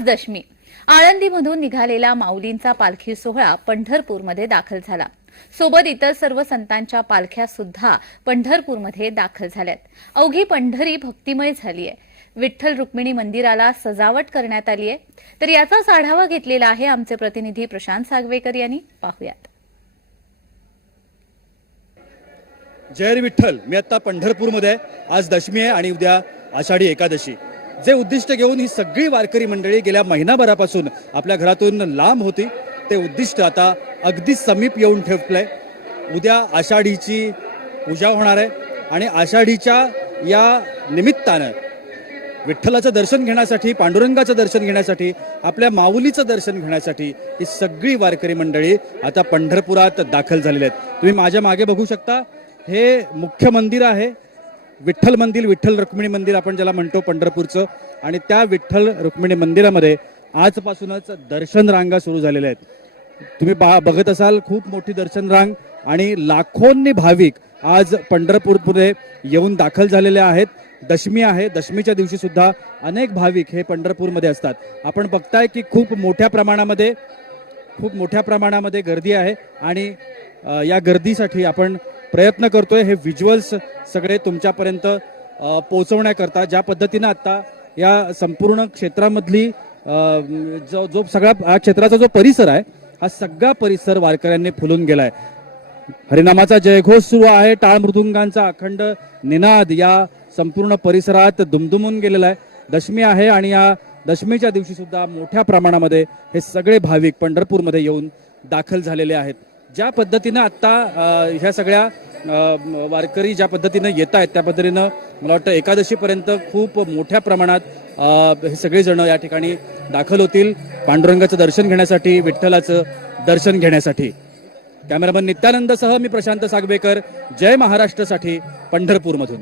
आज दशमी. आळंदीमधून निघालेला माऊलींचा पालखी सोहळा पंढरपूरमध्ये दाखल झाला. सोबत इतर सर्व संतांच्या पालख्या सुद्धा पंढरपूरमध्ये दाखल झाल्यात. अवघी पंढरी भक्तिमय झाली आहे. विठ्ठल रुक्मिणी मंदिराला सजावट करण्यात आली आहे. तर याचाच आढावा घेतलेला आहे आमचे प्रतिनिधी प्रशांत सागवेकर यांनी. पाहुयात. जय विठ्ठल. मी आता पंढरपूरमध्ये आज दशमी आहे आणि उद्या आषाढी एकादशी. जे उद्दिष्ट घेऊन ही सगळी वारकरी मंडळी गेल्या महिनाभरापासून आपल्या घरातून लांब होती ते उद्दिष्ट आता अगदी समीप येऊन ठेवलंय उद्या आषाढीची पूजा होणार आहे आणि आषाढीच्या या निमित्तानं विठ्ठलाचं दर्शन घेण्यासाठी पांडुरंगाचं दर्शन घेण्यासाठी आपल्या माऊलीचं दर्शन घेण्यासाठी ही सगळी वारकरी मंडळी आता पंढरपुरात दाखल झालेली आहेत. तुम्ही माझ्या मागे बघू शकता हे मुख्य मंदिर आहे. विठ्ठल मंदिर विठ्ठल रुक्मिणी मंदिर आपण ज्याला म्हणतो पंढरपूरचं. आणि त्या विठ्ठल रुक्मिणी मंदिरामध्ये आजपासूनच दर्शन रांगा सुरू झालेल्या आहेत. तुम्ही बा बघत असाल खूप मोठी दर्शन रांग आणि लाखोंनी भाविक आज पंढरपूरमध्ये येऊन दाखल झालेले आहेत. दशमी आहे दशमीच्या दिवशी सुद्धा अनेक भाविक हे पंढरपूरमध्ये असतात. आपण बघताय की खूप मोठ्या प्रमाणामध्ये खूप मोठ्या प्रमाणामध्ये गर्दी आहे आणि या गर्दीसाठी आपण प्रयत्न करतोय हे व्हिज्युअल्स सगळे तुमच्यापर्यंत पोहोचवण्याकरता. ज्या पद्धतीनं आता या संपूर्ण क्षेत्रामधली जो जो सगळा हा क्षेत्राचा जो परिसर आहे हा सगळा परिसर वारकऱ्यांनी फुलून गेलाय. हरिनामाचा जयघोष सुरू आहे. टाळ मृदुंगांचा अखंड निनाद या संपूर्ण परिसरात दुमदुमून गेलेला आहे. दशमी आहे आणि या दशमीच्या दिवशी सुद्धा मोठ्या प्रमाणामध्ये हे सगळे भाविक पंढरपूरमध्ये येऊन दाखल झालेले आहेत. ज्या पद्धतीनं आत्ता ह्या सगळ्या वारकरी ज्या पद्धतीनं येत आहेत त्या पद्धतीनं मला वाटतं एकादशीपर्यंत खूप मोठ्या प्रमाणात हे सगळेजण या ठिकाणी दाखल होतील पांडुरंगाचं दर्शन घेण्यासाठी विठ्ठलाचं दर्शन घेण्यासाठी. कॅमेरामन नित्यानंदसह मी प्रशांत सागवेकर जय महाराष्ट्रसाठी पंढरपूरमधून.